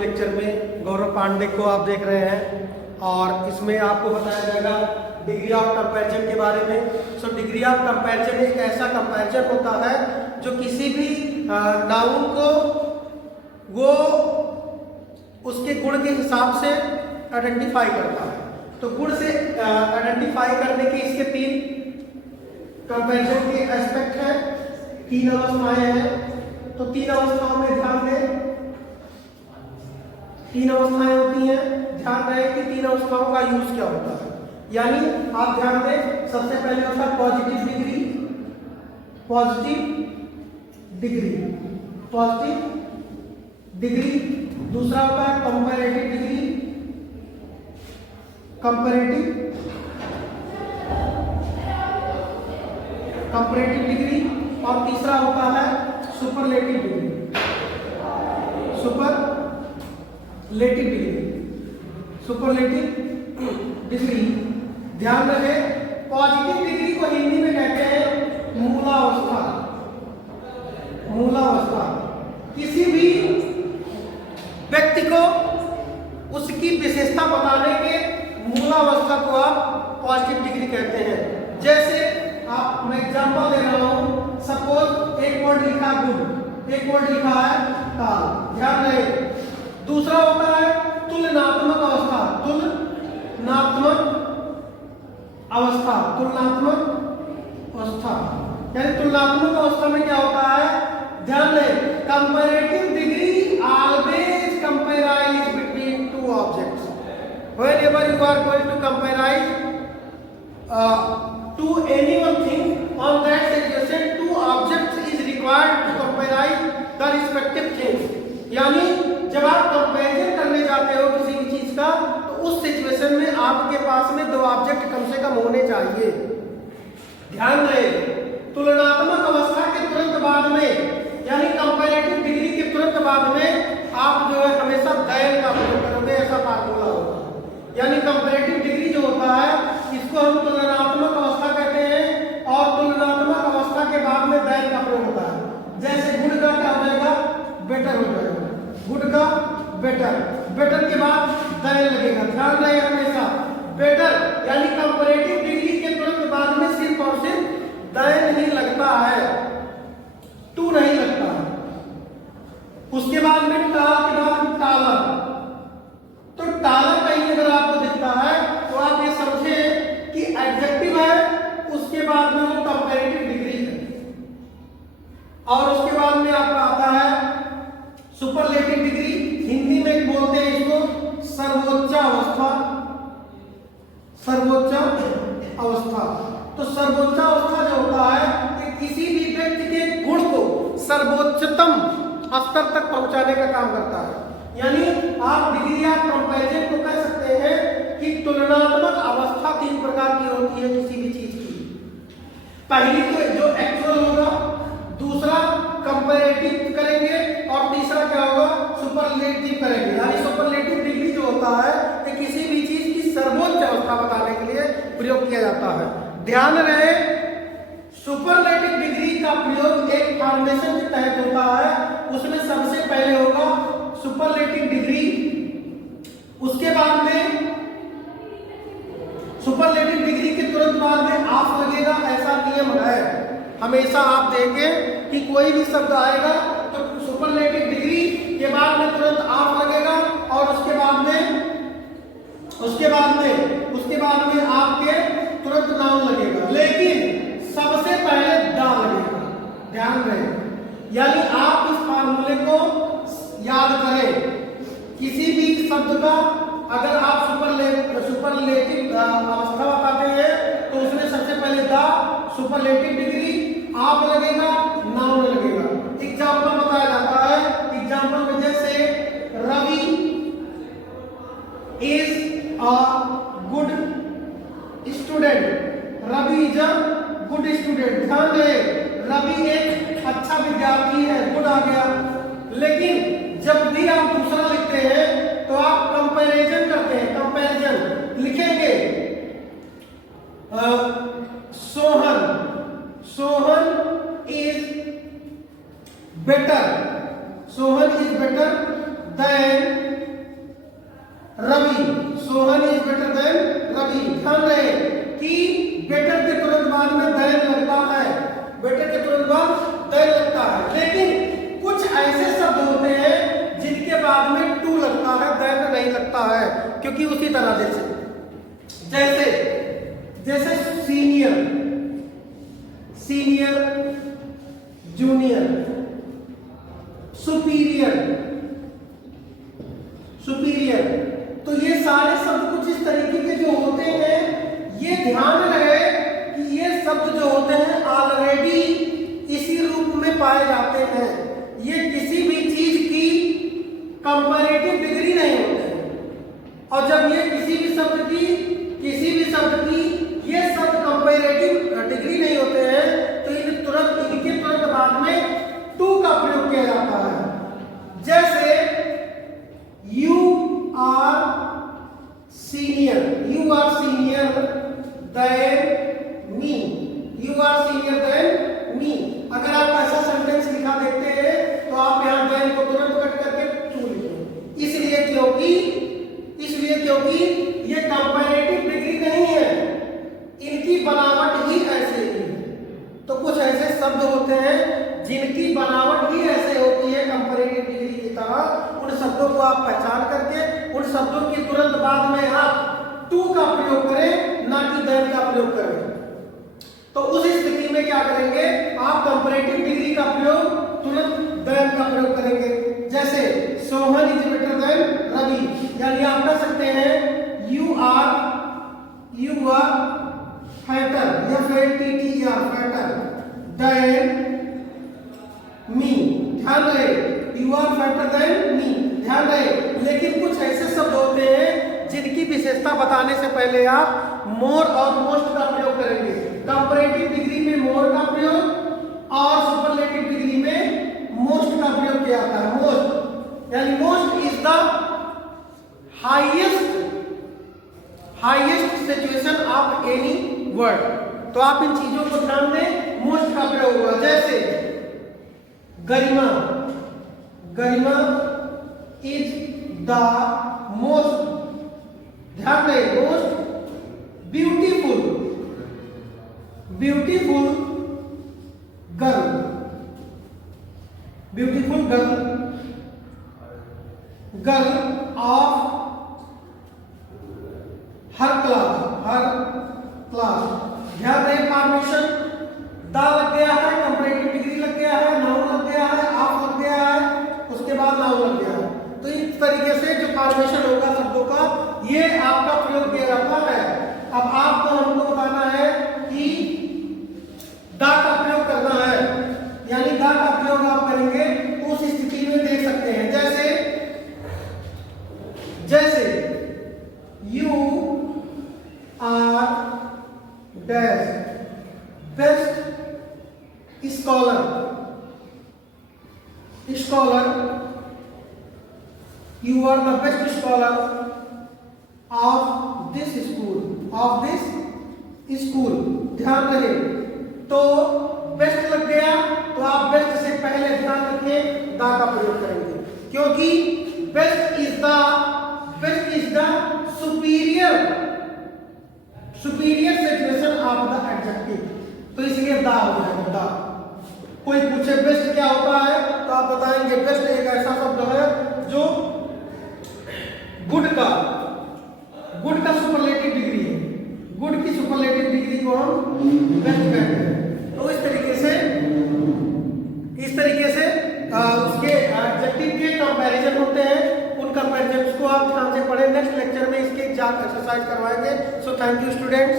के लेक्चर में गौरव पांडे को आप देख रहे हैं और इसमें आपको बताया जाएगा डिग्री ऑफ कंपैरिजन के बारे में। सो डिग्री ऑफ कंपैरिजन एक ऐसा कंपैरिजन होता है जो किसी भी नाउन को वो उसके गुण के हिसाब से आइडेंटिफाई करता है। तो गुण से आइडेंटिफाई करने के इसके 3 कंपैरिजन के एस्पेक्ट हैं, 3 अवस्थाएं हैं। तो 3 अवस्थाओं में ध्यान दें, 3 अवस्थाएं होती हैं, ध्यान रहे कि 3 अवस्थाओं का यूज क्या होता है। यानी आप ध्यान दें, सबसे पहले होता है positive degree, positive degree, positive degree. दूसरा होता है कंपैरेटिव डिग्री, कंपैरेटिव डिग्री। और तीसरा होता है superlative degree, superlative degree, superlative degree. ध्यान रहे पॉजिटिव डिग्री को हिंदी में कहते हैं मूलावस्था, मूलावस्था। किसी भी व्यक्ति को उसकी विशेषता बताने के मूलावस्था को आप पॉजिटिव डिग्री कहते हैं। जैसे आप, मैं एग्जांपल दे रहा हूं, सपोज एक वर्ड लिखा गुड, एक वर्ड लिखा है काल, ध्यान रहे। दूसरा होता है तुलनात्मक अवस्था, तुलनात्मक अवस्था, तुलनात्मक अवस्था। यानी तुलनात्मक अवस्था में क्या होता है, ध्यान दें, comparative degree always comprises between 2 objects. Whenever you are going to compare to any one thing, on that situation 2 objects is required to compare the respective things। यानी जब आप कंपैरिजन करने जाते हो किसी भी चीज का, तो उस सिचुएशन में आपके पास में 2 ऑब्जेक्ट कम से कम होने चाहिए। ध्यान रहे, तुलनात्मक अवस्था के तुरंत बाद में, यानी कंपैरेटिव डिग्री के तुरंत बाद में आप जो है हमेशा दैन का प्रयोग करोगे, ऐसा फार्मूला होगा। यानी कंपैरेटिव डिग्री जो होता है इसको हम तुलनात्मक अवस्था कहते हैं, और तुलनात्मक अवस्था के बाद में दैन का प्रयोग होता है। जैसे गुड का क्या हो जाएगा, बेटर हो जाएगा, गुड का बेटर, बेटर के बाद दैन लगेगा। ध्यान रहे हमेशा बेटर यानी कंपैरेटिव डिग्री के तुरंत बाद में सिर्फ और सिर्फ दैन ही लगता है, टू नहीं लगता है। उसके बाद में टाल के बाद टालर, तो टालर कहीं अगर आपको दिखता है तो आप ये समझे कि एडजेक्टिव है, उसके बाद में वो कंपैरेटिव डिग्री है। और उसके बाद में आपका आता है सुपरलेटिव डिग्री, हिंदी में बोलते हैं इसको सर्वोच्च अवस्था, सर्वोच्च अवस्था। तो सर्वोच्च अवस्था जो होता है कि किसी भी व्यक्ति के गुण को सर्वोच्चतम स्तर तक पहुंचाने का काम करता है। यानी आप डिग्री ऑफ कंपैरिजन को कह सकते हैं कि तुलनात्मक अवस्था 3 प्रकार की होती है किसी भी चीज की। पहली तो जो एक्चुअल होगा, दूसरा कंपैरेटिव करेंगे, और तीसरा क्या होगा, सुपरलेटिव करेंगे। यानी सुपरलेटिव डिग्री जो होता है कि किसी भी चीज की सर्वोच्च अवस्था बताने के लिए प्रयोग किया जाता है। ध्यान रहे सुपरलेटिव डिग्री का प्रयोग एक फॉर्मेशन के तहत होता है, उसमें सबसे पहले होगा सुपरलेटिव डिग्री, उसके बाद में सुपरलेटिव डिग्री के तुरंत बाद में ऑफ लगेगा, ऐसा नियम है। हमेशा आप देखें कि कोई भी शब्द आएगा तो सुपरलेटिव डिग्री के बाद में तुरंत ऑफ लगेगा, और उसके बाद में आपके तुरंत नाउन लगेगा, लेकिन सबसे पहले दा लगेगा। ध्यान रहे, यानी आप इस फार्मूले को याद करें, किसी भी शब्द का अगर आप सुपरलेटिव अवस्था बताते हैं तो उसमें सबसे पहले द, सुपरलेटिव डिग्री, आप लगेगा, नाउन लगेगा। एग्जांपल बताया जाता है, एग्जांपल में जैसे Ravi is a good student, Ravi is a good student. ध्यान दें, रवि एक अच्छा विद्यार्थी है, गुड आ गया। लेकिन जब भी आप दूसरा लिखते हैं तो आप कंपैरिजन करते हैं, कंपैरिजन लिखेंगे Sohan is better than Ravi, Sohan is better than Ravi. ध्यान रहे कि बेटर के तुरंत बाद में देन लगता है, बेटर के तुरंत बाद देन लगता है, लेकिन कुछ ऐसे शब्द होते हैं जिनके बाद में टू लगता है, देन नहीं लगता है, क्योंकि उसी तरह जैसे senior, senior, junior, superior, superior, तो ये सारे शब्द कुछ इस तरीके के जो होते हैं, ये ध्यान रहे कि ये शब्द जो होते हैं ऑलरेडी इसी रूप में पाए जाते हैं, ये किसी भी चीज की कंपैरेटिव डिग्री नहीं होते हैं। और जब ये किसी भी शब्द की ये शब्द कंपैरेटिव डिग्री नहीं होते हैं, तो इनके तुरंत बाद में टू का प्रयोग किया जाता है। जैसे you are senior than me, you are senior than me. अगर आप ऐसा सेंटेंस लिखा देते हैं तो आप यहाँ देन को तुरंत कट करके टू लिखें, इसलिए क्योंकि ये कंपैरेटिव डिग्री नहीं है, इनकी बनावट ही ऐसे ही है। तो कुछ ऐसे शब्द होते हैं जिनकी बनावट ही ऐसे होती है कंपैरेटिव डिग्री की तरह, उन शब्दों को आप पहचान करके उन शब्दों के तुरंत बाद में आप टू का प्रयोग करें, ना कि देन का प्रयोग करें। तो उस स्थिति में क्या करेंगे, आप कंपैरेटिव डिग्री का प्रयोग तुरंत देन का प्रयोग करेंगे। जैसे Sohan is better than Ravi, यानी आप कह सकते हैं you are fatter, FATTER fatter than me. ध्यान रहे, you are fatter than me, ध्यान रहे। लेकिन कुछ ऐसे शब्द होते हैं जिनकी विशेषता बताने से पहले आप मोर और मोस्ट का प्रयोग करेंगे। कंपैरेटिव डिग्री में मोर का प्रयोग और सुपरलेटिव डिग्री में मोस्ट का प्रयोग किया जाता है। मोस्ट यानी most is the highest situation of any word. तो आप इन चीजों को ध्यान दें, मोस्ट का प्रयोग हुआ। जैसे गरिमा इज द मोस्ट, ध्यान दें, most beautiful girl of her class. ध्यान दें, फॉर्मेशन द लग गया है, कंपैरेटिव डिग्री लग गया है, नाउन लग गया है, ऑफ लग गया है, उसके बाद नाउन लग गया है। तो इस तरीके से जो फॉर्मेशन होगा शब्दों का, ये आपका प्रयोग किया जाता है। अब आपको हमको बताना है कि द का प्रयोग करना है, यानी द का प्रयोग आप करेंगे उस स्थिति में देख सकते हैं। जैसे you are dash best scholar, you are the best scholar of this school. ध्यान रहे, तो बेस्ट लग गया तो आप बेस्ट से पहले ध्यान रखें दा का प्रयोग करेंगे, क्योंकि best is the superior situation of the adjective, तो इसलिए दा हो जाएगा दा। कोई पूछे बेस्ट क्या होता है तो आप बताएंगे बेस्ट एक ऐसा शब्द है जो गुड का सुपरलेटिव डिग्री है, गुड की सुपरलेटिव डिग्री को हम बेस्ट कहते हैं। तो इस तरीके से उसके एडजेक्टिव के कंपैरिजन होते हैं, उन कंपैरिजन को आप ध्यान से पढ़ें। नेक्स्ट लेक्चर में इसके एग्जाम एक्सरसाइज करवाएंगे। So thank you students.